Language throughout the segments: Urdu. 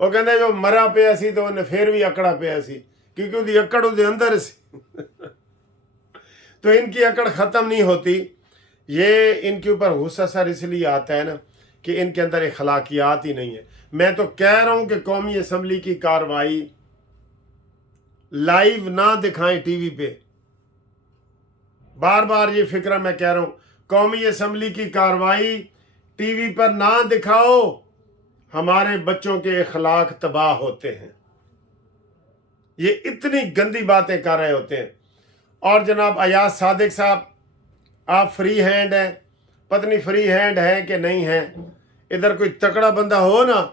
وہ کہتے جو مرا پیا سی تو انہیں پھر بھی اکڑا پیا سی کیونکہ وہ اکڑ وہ اندر سی تو ان کی اکڑ ختم نہیں ہوتی. یہ ان کے اوپر غصہ سر اس لیے آتا ہے نا کہ ان کے اندر اخلاقیات ہی نہیں ہے. میں تو کہہ رہا ہوں کہ قومی اسمبلی کی کارروائی لائیو نہ دکھائیں ٹی وی پہ. بار بار یہ فکرہ میں کہہ رہا ہوں قومی اسمبلی کی کارروائی ٹی وی پر نہ دکھاؤ. ہمارے بچوں کے اخلاق تباہ ہوتے ہیں. یہ اتنی گندی باتیں کر رہے ہوتے ہیں. اور جناب ایاز صادق صاحب آپ فری ہینڈ ہیں, پتہ نہیں فری ہینڈ ہیں کہ نہیں ہیں. ادھر کوئی تکڑا بندہ ہو نا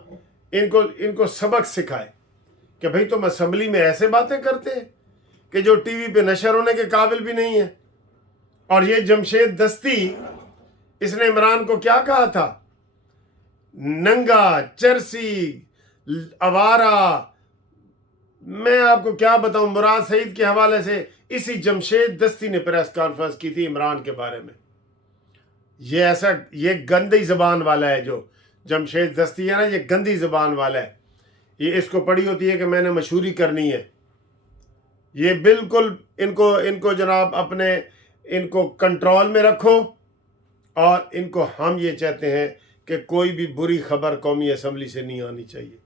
ان کو سبق سکھائے کہ بھئی تم اسمبلی میں ایسے باتیں کرتے ہیں کہ جو ٹی وی پہ نشر ہونے کے قابل بھی نہیں ہے. اور یہ جمشید دستی اس نے عمران کو کیا کہا تھا؟ ننگا, چرسی, آوارہ. میں آپ کو کیا بتاؤں, مراد سعید کے حوالے سے اسی جمشید دستی نے پریس کانفرنس کی تھی عمران کے بارے میں. یہ گندی زبان والا ہے جو جمشید دستی ہے نا, یہ گندی زبان والا ہے. یہ اس کو پڑی ہوتی ہے کہ میں نے مشہوری کرنی ہے. یہ بالکل ان کو جناب اپنے ان کو کنٹرول میں رکھو. اور ان کو ہم یہ چاہتے ہیں کہ کوئی بھی بری خبر قومی اسمبلی سے نہیں آنی چاہیے.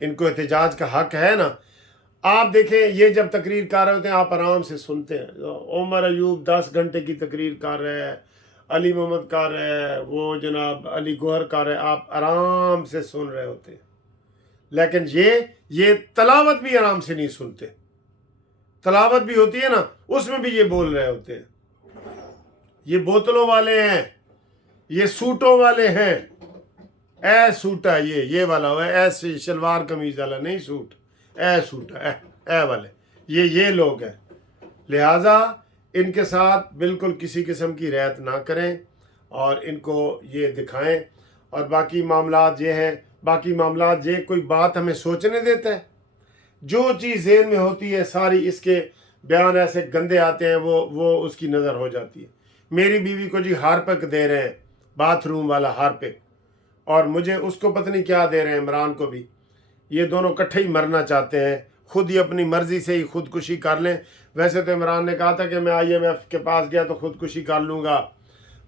ان کو احتجاج کا حق ہے نا. آپ دیکھیں یہ جب تقریر کر رہے ہوتے ہیں آپ آرام سے سنتے ہیں. عمر ایوب 10 گھنٹے کی تقریر کر رہے ہیں, علی محمد کر رہے ہیں, وہ جناب علی گوہر کر رہے ہیں, آپ آرام سے سن رہے ہوتے ہیں. لیکن یہ تلاوت بھی آرام سے نہیں سنتے. تلاوت بھی ہوتی ہے نا اس میں بھی یہ بول رہے ہوتے ہیں. یہ بوتلوں والے ہیں, یہ سوٹوں والے ہیں. اے سوٹا یہ والا ہوا ہے, ایسے شلوار قمیض والا نہیں سوٹ, اے سوٹا اے والے یہ لوگ ہیں. لہٰذا ان کے ساتھ بالکل کسی قسم کی رعایت نہ کریں اور ان کو یہ دکھائیں. اور باقی معاملات یہ ہیں, باقی معاملات یہ کوئی بات ہمیں سوچنے دیتا ہے. جو چیز ذہن میں ہوتی ہے ساری اس کے بیان ایسے گندے آتے ہیں وہ اس کی نظر ہو جاتی ہے. میری بیوی کو جی ہارپک دے رہے ہیں, باتھ روم والا ہارپک, اور مجھے اس کو پتہ نہیں کیا دے رہے ہیں, عمران کو بھی. یہ دونوں اکٹھے ہی مرنا چاہتے ہیں, خود ہی اپنی مرضی سے ہی خودکشی کر لیں. ویسے تو عمران نے کہا تھا کہ میں IMF کے پاس گیا تو خودکشی کر لوں گا,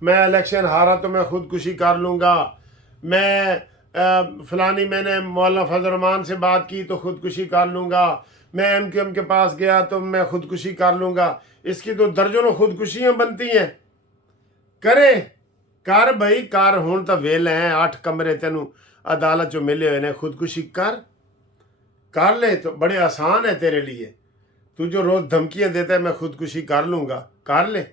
میں الیکشن ہارا تو میں خودکشی کر لوں گا, میں فلانی میں نے مولانا فضل الرحمان سے بات کی تو خودکشی کر لوں گا, میں MQM کے پاس گیا تو میں خودکشی کر لوں گا. اس کی تو درجنوں خودکشیاں بنتی ہیں. کر بھائی کر, ہون تو ویل ہیں 8 کمرے تینوں عدالت جو ملے ہوئے نے, خودکشی کر لے تو بڑے آسان ہے تیرے لیے. تو جو روز دھمکیاں دیتا ہے میں خودکشی کر لوں گا, کر لے.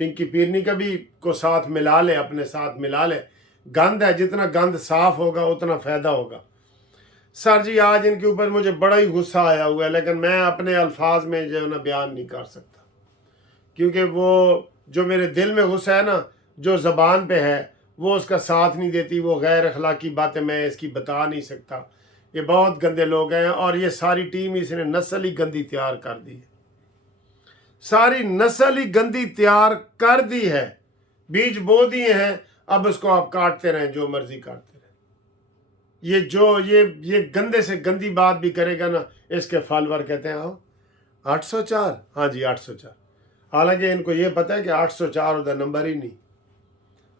پنکی پیرنی کا بھی کو ساتھ ملا لے, اپنے ساتھ ملا لے. گند ہے, جتنا گند صاف ہوگا اتنا فائدہ ہوگا. سر جی آج ان کے اوپر مجھے بڑا ہی غصہ آیا ہوا ہے, لیکن میں اپنے الفاظ میں جو ہے نا بیان نہیں کر سکتا, کیونکہ وہ جو میرے دل میں غصہ ہے نا, جو زبان پہ ہے وہ اس کا ساتھ نہیں دیتی. وہ غیر اخلاقی باتیں میں اس کی بتا نہیں سکتا. یہ بہت گندے لوگ ہیں, اور یہ ساری ٹیم اس نے نسل ہی گندی تیار کر دی ہے. ساری نسل ہی گندی تیار کر دی ہے. بیج بو دیے ہیں, اب اس کو آپ کاٹتے رہیں, جو مرضی کاٹتے رہیں. یہ گندے سے گندی بات بھی کرے گا نا, اس کے فالور کہتے ہیں 804. ہاں جی 804. حالانکہ ان کو یہ پتہ ہے کہ 804 ادھر نمبر ہی نہیں,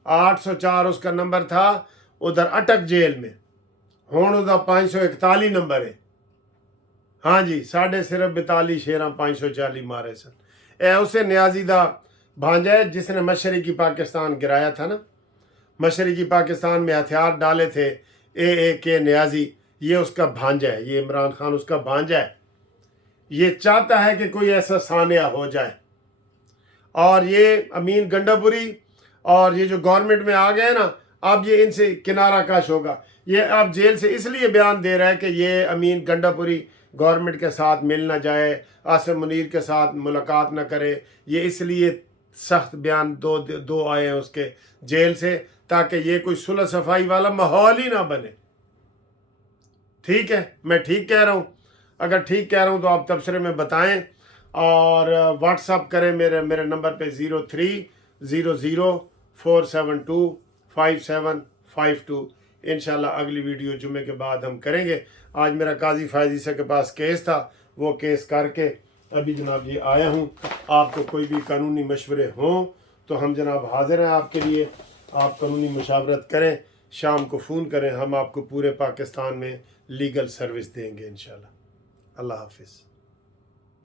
804 اس کا نمبر تھا ادھر اٹک جیل میں. ہون ادھر 541 نمبر ہے. ہاں جی ساڑھے صرف 42 شیراں 540 مارے سن. اسے نیازی دا بھانجا ہے جس نے مشرقی پاکستان گرایا تھا نا, مشرقی پاکستان میں ہتھیار ڈالے تھے کے نیازی. یہ اس کا بھانجا ہے, یہ عمران خان اس کا بھانجا ہے. یہ چاہتا ہے کہ کوئی ایسا سانحہ ہو جائے. اور یہ امین گنڈا پوری اور یہ جو گورنمنٹ میں آ گئے نا, اب یہ ان سے کنارہ کش ہوگا. یہ اب جیل سے اس لیے بیان دے رہا ہے کہ یہ امین گنڈا پوری گورنمنٹ کے ساتھ مل نہ جائے, آصف منیر کے ساتھ ملاقات نہ کرے. یہ اس لیے سخت بیان دو آئے ہیں اس کے جیل سے, تاکہ یہ کوئی صلح صفائی والا ماحول ہی نہ بنے. ٹھیک ہے, میں ٹھیک کہہ رہا ہوں؟ اگر ٹھیک کہہ رہا ہوں تو آپ تبصرے میں بتائیں, اور واٹس اپ کریں میرے نمبر پہ 030047257552. انشاءاللہ اگلی ویڈیو جمعے کے بعد ہم کریں گے. آج میرا قاضی فائز عیسیٰ کے پاس کیس تھا، وہ کیس کر کے ابھی جناب یہ آیا ہوں. آپ کو کوئی بھی قانونی مشورے ہوں تو ہم جناب حاضر ہیں آپ کے لیے. آپ قانونی مشاورت کریں، شام کو فون کریں، ہم آپ کو پورے پاکستان میں لیگل سروس دیں گے انشاءاللہ. اللہ حافظ.